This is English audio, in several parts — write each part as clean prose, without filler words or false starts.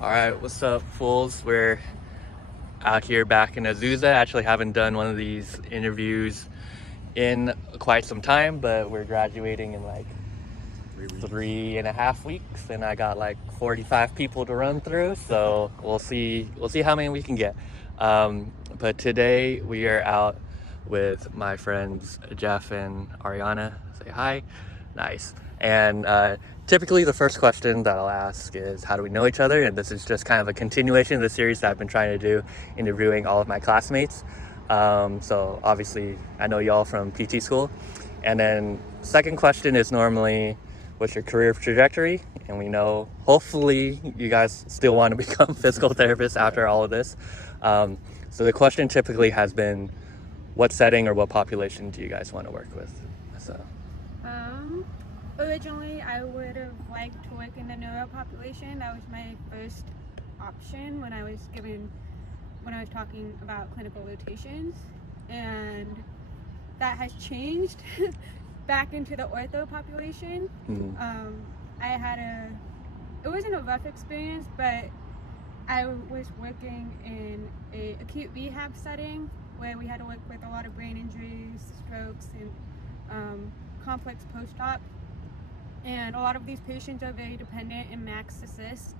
All right, what's up, fools? We're out here back in Azusa. Actually haven't done one of these interviews in quite some time, but we're graduating in like 3.5 weeks, and I got like 45 people to run through, so we'll see how many we can get. But today we are out with my friends Jeff and Ariana. Say hi. Nice. And typically the first question that I'll ask is, how do we know each other? And this is just kind of a continuation of the series that I've been trying to do, interviewing all of my classmates. So obviously I know y'all from PT school. And then second question is normally, what's your career trajectory? And we know, hopefully, you guys still want to become physical therapists after all of this. So the question typically has been, what setting or what population do you guys want to work with? So. Originally, I would have liked to work in the neuro population. That was my first option when I was talking about clinical rotations, and that has changed back into the ortho population. It wasn't a rough experience, but I was working in a acute rehab setting where we had to work with a lot of brain injuries, strokes, and complex post-op. And a lot of these patients are very dependent in max assist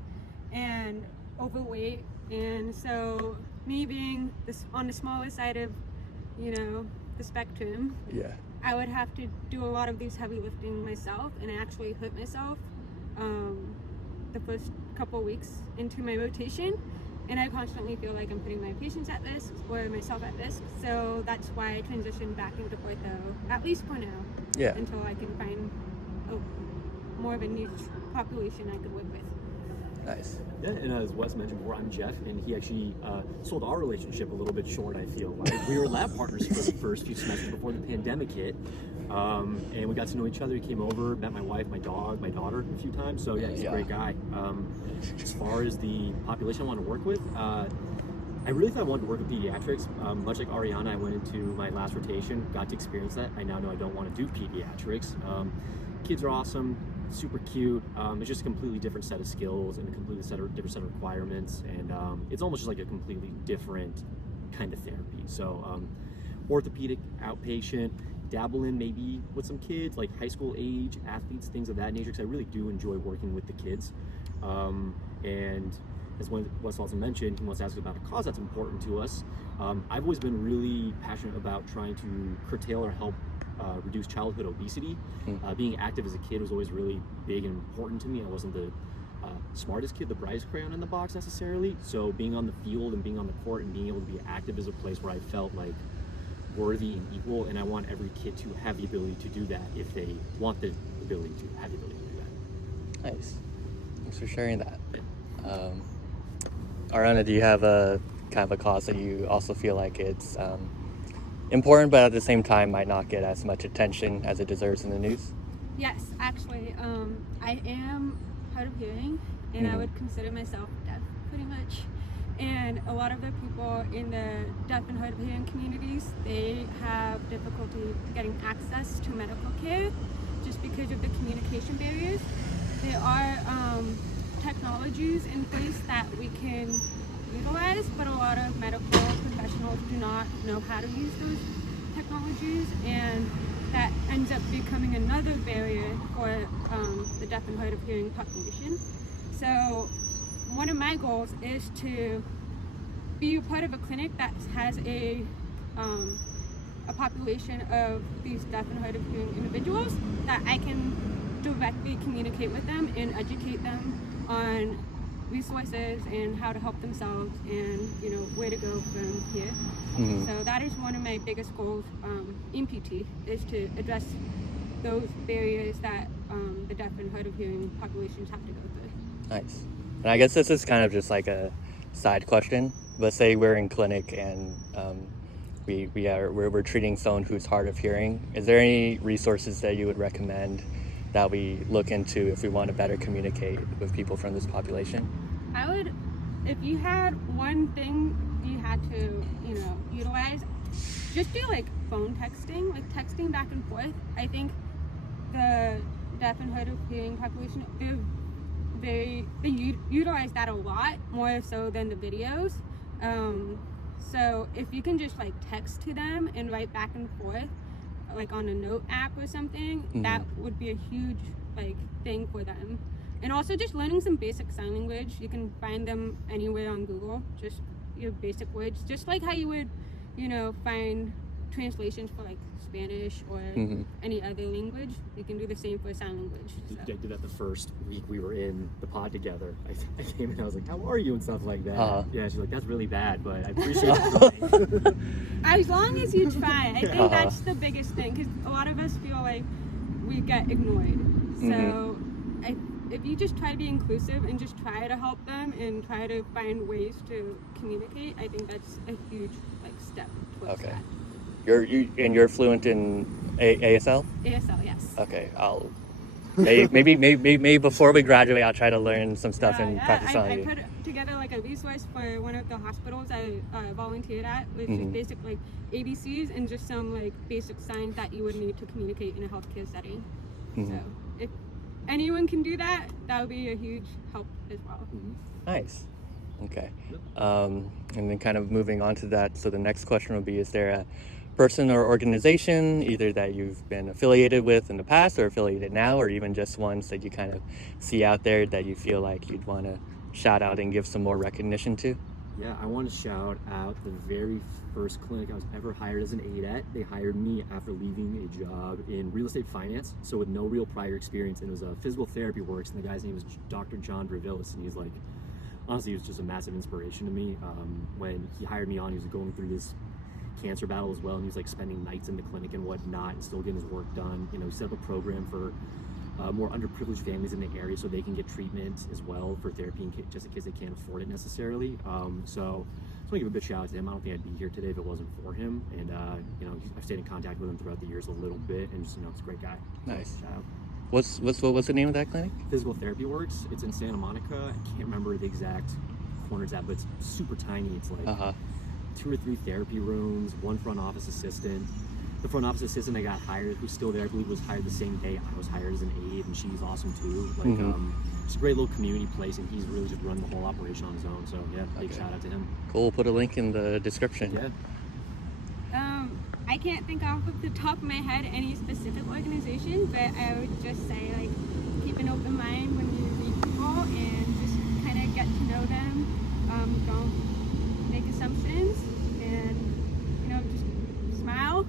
and overweight. And so me being on the smaller side of, the spectrum, I would have to do a lot of these heavy lifting myself, and I actually hurt myself the first couple weeks into my rotation. And I constantly feel like I'm putting my patients at risk or myself at risk. So that's why I transitioned back into ortho, at least for now, until I can find more of a niche population I could work with. Nice. Yeah, and as Wes mentioned before, I'm Jeff, and he actually sold our relationship a little bit short, I feel like. We were lab partners for the first few semesters before the pandemic hit, and we got to know each other. He came over, met my wife, my dog, my daughter a few times, so yeah, he's a great guy. As far as the population I want to work with, I really thought I wanted to work with pediatrics. Much like Ariana, I went into my last rotation, got to experience that. I now know I don't want to do pediatrics. Kids are awesome, super cute. It's just a completely different set of skills and a completely different set of requirements, and it's almost just like a completely different kind of therapy. So orthopedic outpatient, dabble in maybe with some kids, like high school age athletes, things of that nature, because I really do enjoy working with the kids. And as Wes also mentioned, he wants to ask about a cause that's important to us. I've always been really passionate about trying to curtail or help reduce childhood obesity. Being active as a kid was always really big and important to me. I wasn't the smartest kid, the brightest crayon in the box necessarily. So being on the field and being on the court and being able to be active is a place where I felt like worthy and equal, and I want every kid to have the ability to do that if they want the ability to have the ability to do that. Nice. Thanks for sharing that. Ariana, do you have a kind of a cause that you also feel like it's important, but at the same time might not get as much attention as it deserves in the news? Yes, actually, I am hard of hearing, and I would consider myself deaf pretty much. And a lot of the people in the deaf and hard of hearing communities, they have difficulty getting access to medical care just because of the communication barriers. There are technologies in place that we can utilize, but a lot of medical professionals do not know how to use those technologies, and that ends up becoming another barrier for the deaf and hard of hearing population. So one of my goals is to be a part of a clinic that has a population of these deaf and hard of hearing individuals that I can directly communicate with them and educate them on resources and how to help themselves, and where to go from here. So that is one of my biggest goals in PT, is to address those barriers that the deaf and hard of hearing populations have to go through. Nice. And I guess this is kind of just like a side question. Let's say we're in clinic and we're treating someone who's hard of hearing. Is there any resources that you would recommend that we look into if we want to better communicate with people from this population? I would, if you had one thing you had to, utilize, just do like phone texting, like texting back and forth. I think the deaf and hard of hearing population, they're they utilize that a lot more so than the videos. So if you can just like text to them and write back and forth, like on a note app or something, that would be a huge like thing for them. And also just learning some basic sign language. You can find them anywhere on Google, just your basic words, just like how you would, find translations for like Spanish or any other language. You can do the same for sign language. So. I did that the first week we were in the pod together. I came in, I was like, how are you, and stuff like that. Yeah, she's like, that's really bad, but I appreciate it. As long as you try. I think that's the biggest thing, because a lot of us feel like we get ignored. So if you just try to be inclusive and just try to help them and try to find ways to communicate, I think that's a huge like step towards that. You're fluent in ASL? ASL, yes. Okay, I'll maybe before we graduate, I'll try to learn some stuff and practice on you. I put together like a resource for one of the hospitals I volunteered at, which is basic like ABCs and just some like basic signs that you would need to communicate in a healthcare setting. So if anyone can do that, that would be a huge help as well. Nice. Okay. And then kind of moving on to that, so the next question would be, is there a person or organization either that you've been affiliated with in the past or affiliated now, or even just ones that you kind of see out there that you feel like you'd want to shout out and give some more recognition to? Yeah, I want to shout out the very first clinic I was ever hired as an aide at. They hired me after leaving a job in real estate finance, so with no real prior experience, and it was a physical Therapyworks, and the guy's name was Dr. John Dravillas, and he's like, honestly, he was just a massive inspiration to me. When he hired me on, he was going through this cancer battle as well, and he was like spending nights in the clinic and whatnot and still getting his work done. He set up a program for more underprivileged families in the area so they can get treatment as well for therapy just in case they can't afford it necessarily. So I just want to give a big shout out to him. I don't think I'd be here today if it wasn't for him, and I've stayed in contact with him throughout the years a little bit, and just he's a great guy. Nice. Shout out. What's the name of that clinic? Physical Therapyworks. It's in Santa Monica. I can't remember the exact corner it's at, but it's super tiny. It's like 2 or 3 therapy rooms, 1 front office assistant. The front office assistant I got hired, who's still there, I believe was hired the same day I was hired as an aide, and she's awesome too. Like, it's a great little community place, and he's really just run the whole operation on his own. So yeah, big shout out to him. Cool. We'll put a link in the description. Yeah. I can't think off of the top of my head any specific organization, but I would just say like keep an open mind when you meet people and just kind of get to know them. Don't make assumptions, and just smile.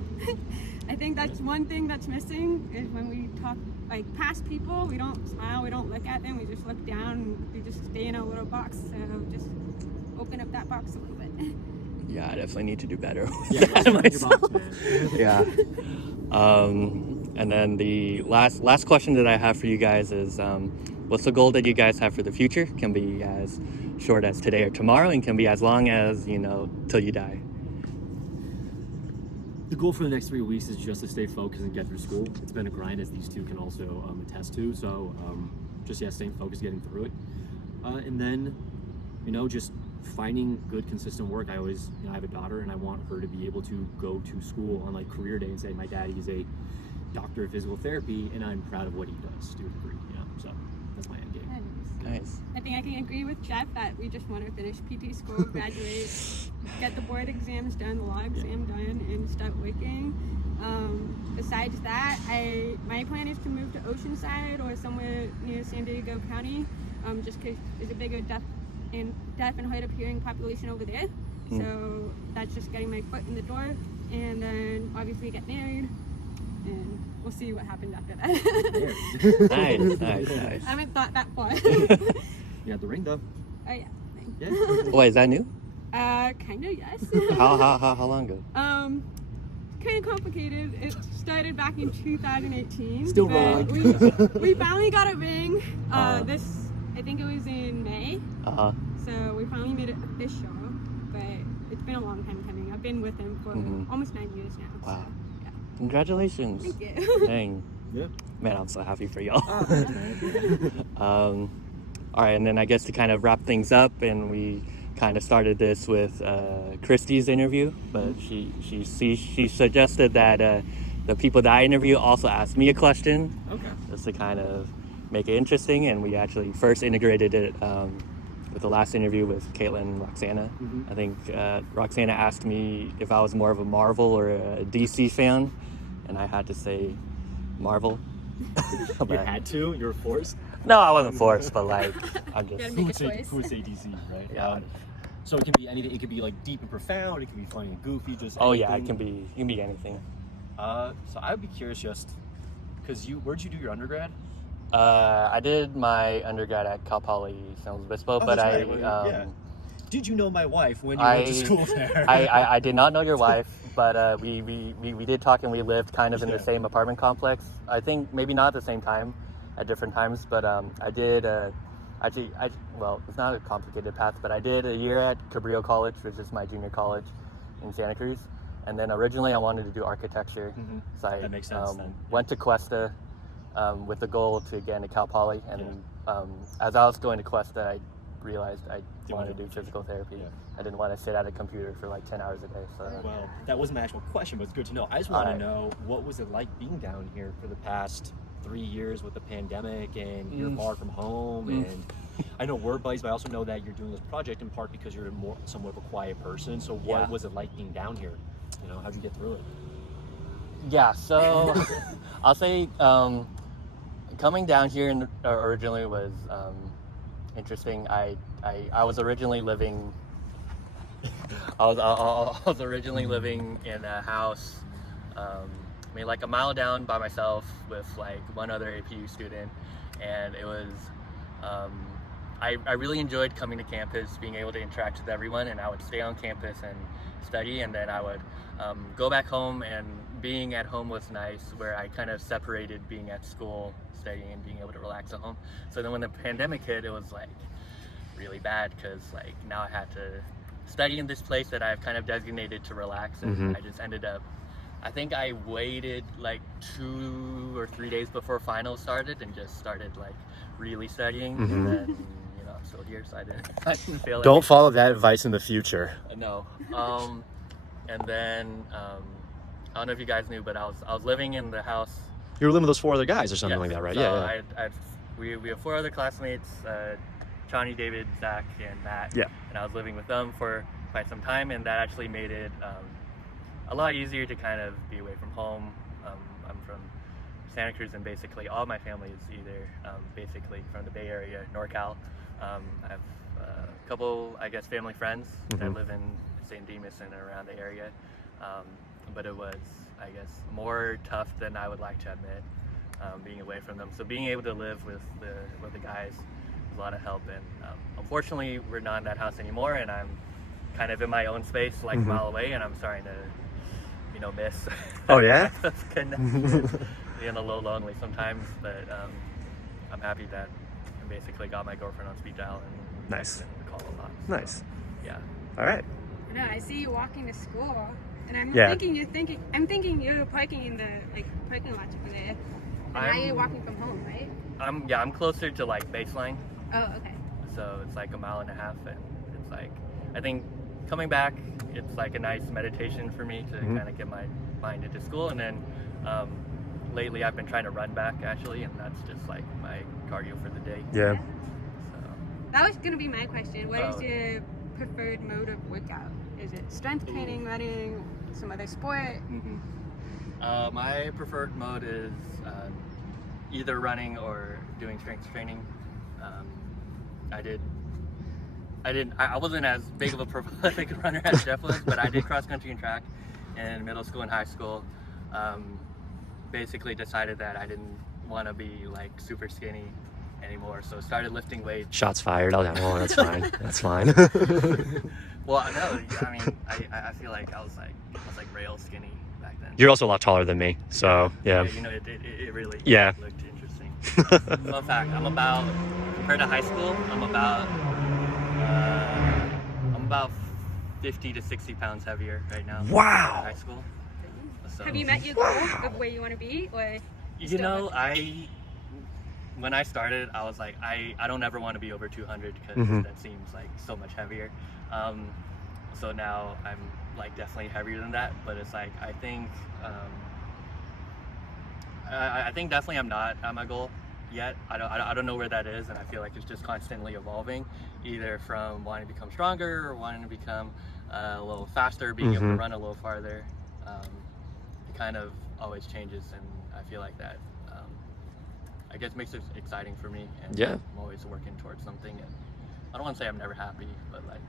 I think that's one thing that's missing is when we talk like past people, we don't smile, we don't look at them, we just look down, and we just stay in a little box. So just open up that box a little bit. Yeah, I definitely need to do better with Yeah, that myself. box, man. Yeah. And then the last question that I have for you guys is, what's the goal that you guys have for the future? Can be as short as today or tomorrow, and can be as long as, till you die. The goal for the next 3 weeks is just to stay focused and get through school. It's been a grind, as these two can also attest to. So staying focused, getting through it. And then, just finding good, consistent work. I always, I have a daughter, and I want her to be able to go to school on like career day and say, my daddy is a doctor of physical therapy, and I'm proud of what he does to a degree. So that's my end game. Nice. I think I can agree with Jeff that we just want to finish PT school, graduate, get the board exams done, the law exam done, and start working. Besides that, my plan is to move to Oceanside or somewhere near San Diego County, just because there's a bigger deaf and hard of hearing population over there. So that's just getting my foot in the door, and then obviously get married, and we'll see what happens after that. Nice. I haven't thought that far. You got the ring though. Oh yeah. Oh, wait, is that new? Kind of, yes. How long ago? Kind of complicated. It started back in 2018. Still but wrong. We finally got a ring. I think it was in May. So we finally made it official, but it's been a long time coming. I've been with him for almost 9 years now. Wow. So, yeah. Congratulations. Thank you. Dang. Yeah. Man, I'm so happy for y'all. All right, and then I guess to kind of wrap things up, and we kind of started this with Christy's interview, but she suggested that the people that I interview also ask me a question. Okay. Just to kind of make it interesting, and we actually first integrated it with the last interview with Caitlin and Roxana. I think Roxana asked me if I was more of a Marvel or a DC fan, and I had to say Marvel. You had to? You were forced? No, I wasn't forced, but like, I'm just... Gotta make a choice. Who would say DC, right? Yeah. So it can be anything. It could be like deep and profound. It can be funny and goofy. Just Oh anything. yeah, it can be anything. So I would be curious, just because where'd you do your undergrad? I did my undergrad at Cal Poly San Luis Obispo, but that's right. Yeah. Did you know my wife when you went to school there? I did not know your wife, but we did talk, and we lived kind of in the same apartment complex. I think maybe not at the same time, at different times, but I did well, it's not a complicated path, but I did a year at Cabrillo College, which is my junior college in Santa Cruz, and then originally I wanted to do architecture, so I That makes sense, then. went to Cuesta with the goal to get into Cal Poly, and as I was going to Cuesta, I realized I wanted to do physical therapy. I didn't want to sit at a computer for like 10 hours a day. So well, that wasn't my actual question, but it's good to know. I just want to know, what was it like being down here for the past 3 years with the pandemic, and you're far from home, and I know we're buddies, but I also know that you're doing this project in part because you're somewhat of a quiet person. So what was it like being down here? You know, how'd you get through it? Yeah, so I'll say coming down here originally was interesting. I was originally living I was originally living in a house like a mile down by myself with like one other APU student, and it was I really enjoyed coming to campus, being able to interact with everyone, and I would stay on campus and study, and then I would go back home, and being at home was nice, where I kind of separated being at school, studying, and being able to relax at home. So then when the pandemic hit, it was like really bad, because like now I had to study in this place that I've kind of designated to relax, and I just ended up, I think I waited like 2 or 3 days before finals started and just started like really studying, and then I'm still here, so I didn't fail. Don't follow that advice in the future. No. And then I don't know if you guys knew, but I was living in the house. You were living with those 4 other guys or something like that, right? So we have 4 other classmates, Johnny, David, Zach, and Matt. Yeah. And I was living with them for quite some time, and that actually made it a lot easier to kind of be away from home. I'm from Santa Cruz, and basically all my family is either basically from the Bay Area, NorCal. I have a couple, I guess, family friends that live in St. Demas and around the area. But it was, I guess, more tough than I would like to admit, being away from them. So being able to live with the guys was a lot of help. And unfortunately, we're not in that house anymore, and I'm kind of in my own space, like a mile away, and I'm starting to, miss. Oh yeah. Being a little lonely sometimes, but I'm happy that I basically got my girlfriend on speed dial and Nice. call a lot. So, nice. Yeah. All right. I know, I see you walking to school, and I'm thinking you're parking in the parking lot over there. And now you're walking from home, right? I'm closer to like baseline. Oh, okay. So it's like a mile and a half, and it's like, I think coming back, it's like a nice meditation for me to kind of get my mind into school. And then lately I've been trying to run back actually, and that's just like my cardio for the day. Yeah. So That was gonna be my question. What is your preferred mode of workout? Is it strength training, running, some other sport? My preferred mode is either running or doing strength training. I wasn't as big of a prolific runner as Jeff was, but I did cross country and track in middle school and high school. Basically decided that I didn't want to be like super skinny anymore, so started lifting weights. Shots fired. Oh, that's fine. That's fine. Well, no, I mean, I feel like I was like rail skinny back then. You're also a lot taller than me, so yeah. It really looked interesting. Fun fact: compared to high school, I'm about 50 to 60 pounds heavier right now. Wow. High school. So, Have you met your goal of where you want to be, or? When I started, I was like, I don't ever want to be over 200 because that seems like so much heavier. So now I'm like definitely heavier than that, but it's like I think definitely I'm not at my goal, yet. I don't know where that is, and I feel like it's just constantly evolving, either from wanting to become stronger or wanting to become a little faster, being able to run a little farther. It kind of always changes, and I feel like that I guess makes it exciting for me, and Yeah. I'm always working towards something, and I don't want to say I'm never happy, but like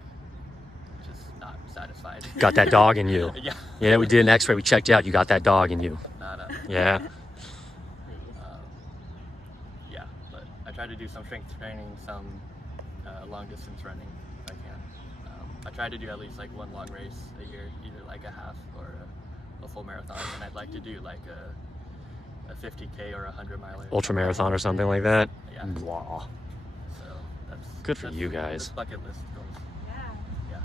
just not satisfied. Got that dog in you. Yeah. Yeah, we did an x-ray, we checked out, you got that dog in you. Not Yeah. yeah, but I try to do some strength training, some long distance running if I can. I try to do at least like one long race a year, either like a half or a full marathon, and I'd like to do like a 50K or a 100-miler. Ultra marathon or something like that. Yeah. Blah. So that's Good for you guys. that's bucket list goals. Yeah. Yeah.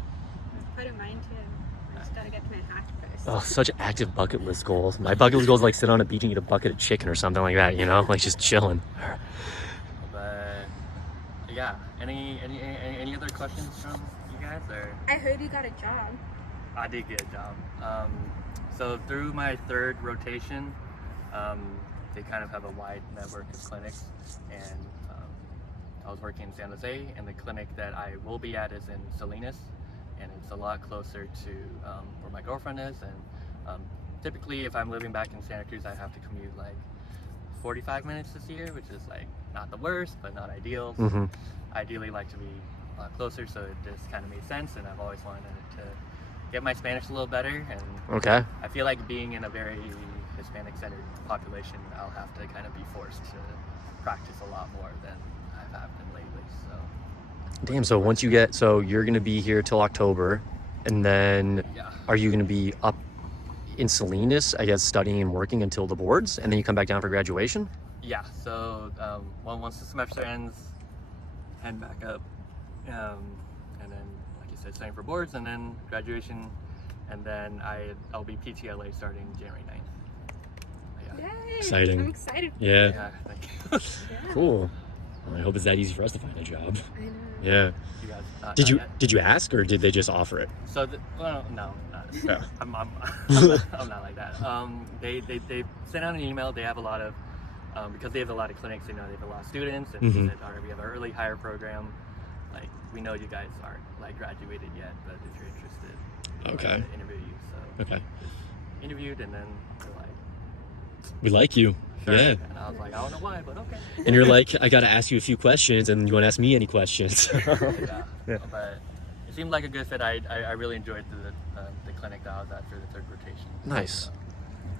Put in mine too. I just gotta get to my hack first. Oh, such active bucket list goals. My bucket list goals like sit on a beach and eat a bucket of chicken or something like that, you know? Like just chilling. But yeah, any other questions from you guys? Or I heard you got a job. I did get a job. So through my third rotation, they kind of have a wide network of clinics, and I was working in San Jose, and the clinic that I will be at is in Salinas, and it's a lot closer to where my girlfriend is. And typically, if I'm living back in Santa Cruz, I have to commute like 45 minutes this year, which is like not the worst, but not ideal. So ideally, like to be a lot closer, so it just kind of made sense, and I've always wanted to get my Spanish a little better. And Okay. I feel like being in a very Hispanic-centered population, I'll have to kind of be forced to practice a lot more than I have been lately. So Damn, so once you get, so you're going to be here till October, and then yeah, are you going to be up in Salinas, I guess, studying and working until the boards, and then you come back down for graduation? yeah. So once the semester ends, head back up, and then like you said, studying for boards, and then graduation, and then I'll be PTLA starting January 9th. Yay! Exciting. I'm excited. Yeah. Yeah, thank you. Yeah. Cool. Well, I hope it's that easy for us to find a job. I know. Yeah. You guys, not Did you yet? ask, or did they just offer it? So well, no, not. Yeah. I'm not like that. They sent out an email. They have a lot of because they have a lot of clinics. They know they have a lot of students, and they said, "All right, we have an early hire program. Like, we know you guys aren't like graduated yet, but if you're interested, we'd Okay. like to interview you." So Okay. interviewed, and then they're like, We like you. sure. Yeah. And I was like, I don't know why, but okay. And you're like, I got to ask you a few questions, and you want to ask me any questions. Yeah. Yeah. But it seemed like a good fit. I really enjoyed the clinic that I was at for the third rotation. Nice.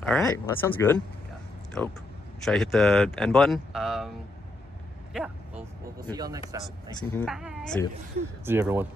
All right. Well, that sounds good. Yeah. Dope. Should I hit the end button? Yeah. We'll see y'all next time. Thank you. Bye. See you. See you, everyone.